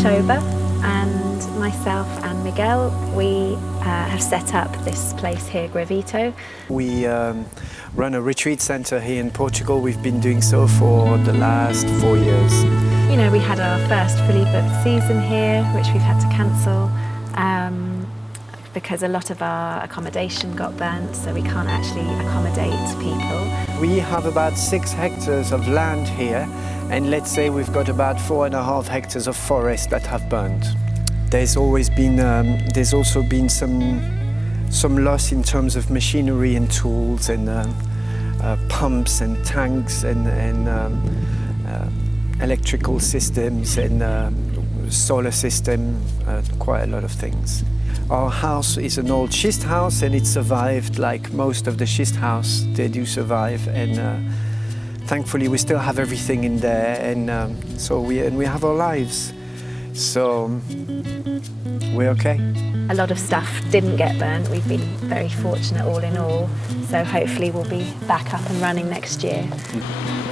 Shoba, and myself and Miguel, we have set up this place here, Gravito. We run a retreat centre here in Portugal. We've been doing so for the last 4 years. You know, we had our first fully booked season here, which we've had to cancel because a lot of our accommodation got burnt, so we can't actually accommodate people. We have about 6 hectares of land here, and let's say we've got about 4.5 hectares of forest that have burnt. There's always been, there's also been some loss in terms of machinery and tools and pumps and tanks and electrical systems and solar system, quite a lot of things. Our house is an old schist house, and it survived like most of the schist house. They do survive, and thankfully we still have everything in there, and so we have our lives. So we're okay. A lot of stuff didn't get burnt. We've been very fortunate all in all, so hopefully we'll be back up and running next year.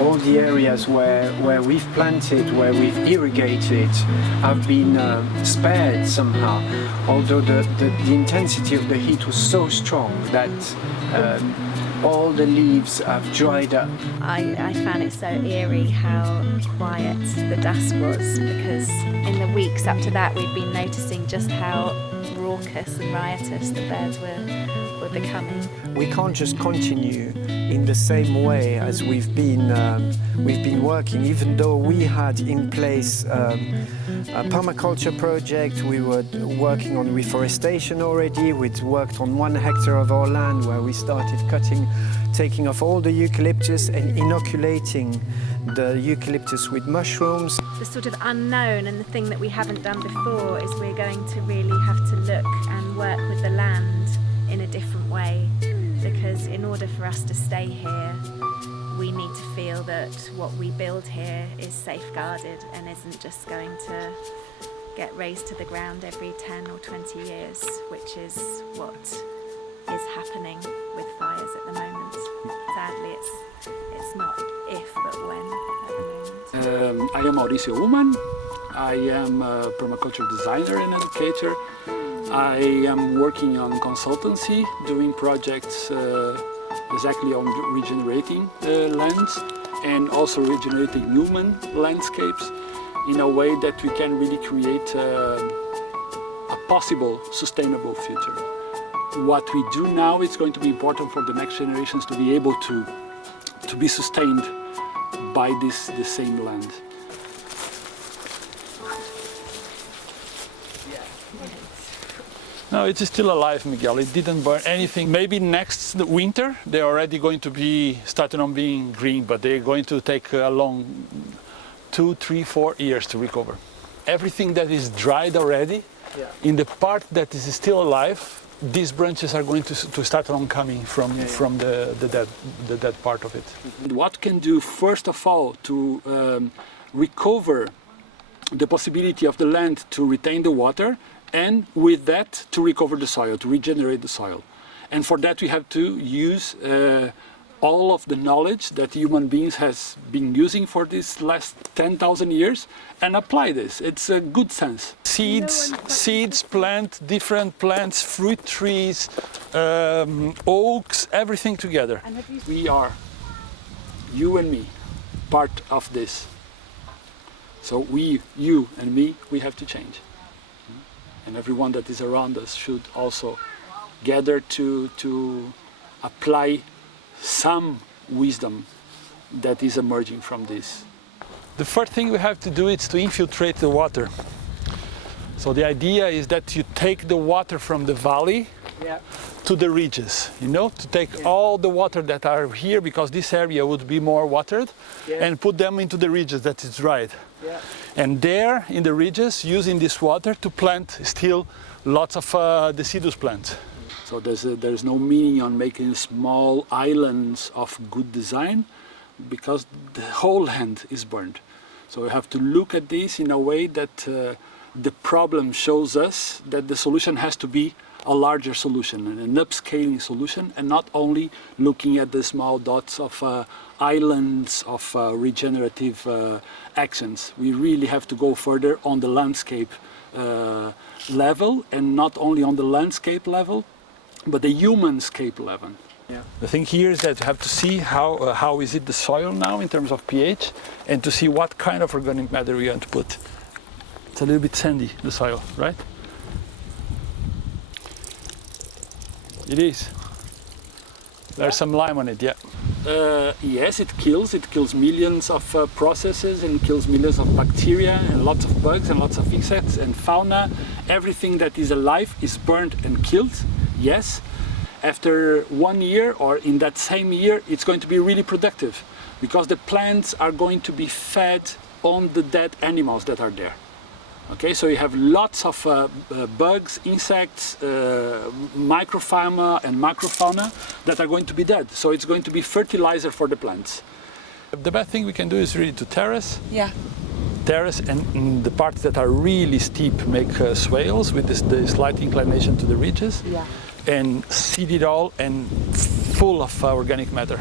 All the areas where we've planted, where we've irrigated, have been spared somehow, although the intensity of the heat was so strong that all the leaves have dried up. I found it so eerie how quiet the dust was, because in the weeks up to that we'd been noticing just how raucous and riotous the birds were becoming. We can't just continue in the same way as we've been working, even though we had in place a permaculture project. We were working on reforestation already. We'd worked on 1 hectare of our land where we started taking off all the eucalyptus and inoculating the eucalyptus with mushrooms. The sort of unknown, and the thing that we haven't done before, is we're going to really have to look and work with the land in a different way, because in order for us to stay here, we need to feel that what we build here is safeguarded and isn't just going to get razed to the ground every 10 or 20 years, which is what is happening with fires at the moment. Sadly, it's not if, but when at the moment. I am Mauricio Uman. I am a permaculture designer and educator. I am working on consultancy, doing projects exactly on regenerating lands and also regenerating human landscapes in a way that we can really create a possible sustainable future. What we do now is going to be important for the next generations to be able to be sustained by this same land. No, it is still alive, Miguel. It didn't burn anything. Maybe next winter they're already going to be starting on being green, but they're going to take a long 2, 3, 4 years to recover. Everything that is dried already, in the part that is still alive, these branches are going to start on coming from the dead part of it. What can do first of all to recover the possibility of the land to retain the water, and with that to recover the soil, to regenerate the soil. And for that we have to use all of the knowledge that human beings has been using for these last 10,000 years and apply this. It's a good sense. Seeds, plant, different plants, fruit trees, oaks, everything together. We are, you and me, part of this. So we, you and me, we have to change. And everyone that is around us should also gather to apply some wisdom that is emerging from this. The first thing we have to do is to infiltrate the water. So the idea is that you take the water from the valley to the ridges, you know, to take all the water that are here, because this area would be more watered, and put them into the ridges that is dried. And there in the ridges, using this water to plant still lots of deciduous plants. So there's no meaning on making small islands of good design, because the whole land is burned. So we have to look at this in a way that the problem shows us that the solution has to be a larger solution, an upscaling solution, and not only looking at the small dots of islands of regenerative actions. We really have to go further on the landscape level, and not only on the landscape level, but the humanscape level. Yeah. The thing here is that you have to see how is it the soil now in terms of pH, and to see what kind of organic matter we want to put. It's a little bit sandy, the soil, right? It is. There's some lime on it, yeah. Yes, it kills millions of processes, and kills millions of bacteria and lots of bugs and lots of insects and fauna. Everything that is alive is burned and killed, yes. After 1 year, or in that same year, it's going to be really productive, because the plants are going to be fed on the dead animals that are there. Okay, so you have lots of bugs, insects, microfauna and macrofauna that are going to be dead. So it's going to be fertilizer for the plants. The best thing we can do is really to terrace. Yeah. Terrace, and in the parts that are really steep, make swales with the slight inclination to the ridges. Yeah. And seed it all, and full of organic matter.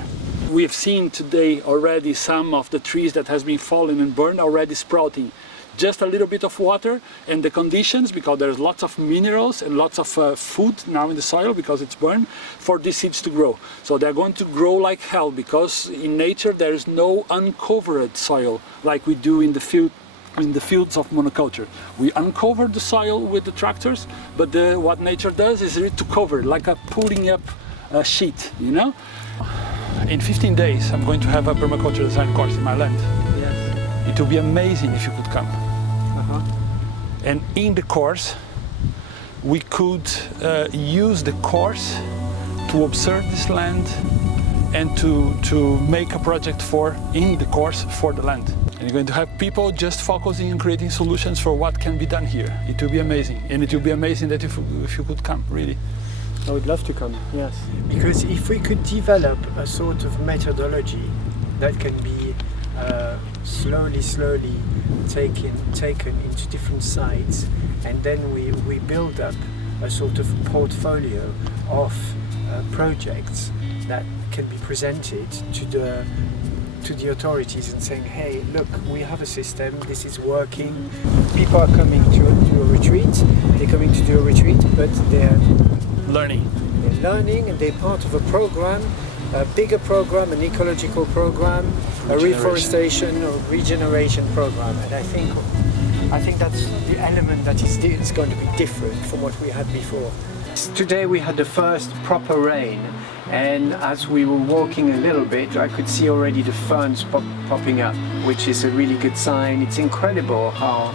We have seen today already some of the trees that has been fallen and burned already sprouting. Just a little bit of water and the conditions, because there's lots of minerals and lots of food now in the soil because it's burned, for these seeds to grow. So they're going to grow like hell, because in nature there is no uncovered soil like we do in the field. In the fields of monoculture, we uncover the soil with the tractors, but what nature does is really to cover, like a pulling up a sheet, you know? In 15 days, I'm going to have a permaculture design course in my land. Yes. It will be amazing if you could come. Uh-huh. And in the course, we could use the course to observe this land and to make a project in the course for the land. And you're going to have people just focusing on creating solutions for what can be done here. It will be amazing. And it will be amazing that if you could come, really. I would love to come, yes. Because if we could develop a sort of methodology that can be slowly taken into different sites, and then we build up a sort of portfolio of projects that can be presented to the authorities and saying, hey, look, we have a system, this is working. People are coming to a retreat, they're coming to do a retreat, but they're Learning. And they're part of a program, a bigger program, an ecological program, a reforestation or regeneration program. And I think that's the element that is going to be different from what we had before. Today we had the first proper rain, and as we were walking a little bit, I could see already the ferns popping up, which is a really good sign. It's incredible how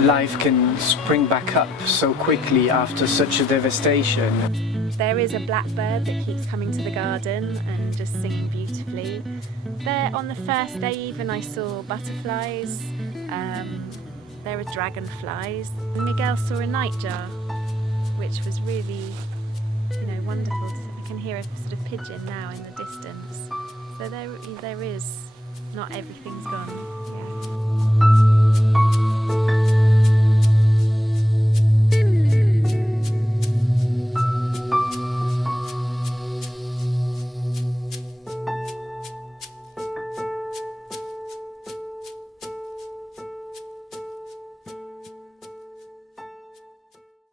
life can spring back up so quickly after such a devastation. There is a blackbird that keeps coming to the garden and just singing beautifully. There, on the first day even, I saw butterflies. There are dragonflies. Miguel saw a nightjar, which was really, wonderful. I can hear a sort of pigeon now in the distance. So there is, not everything's gone. Yeah.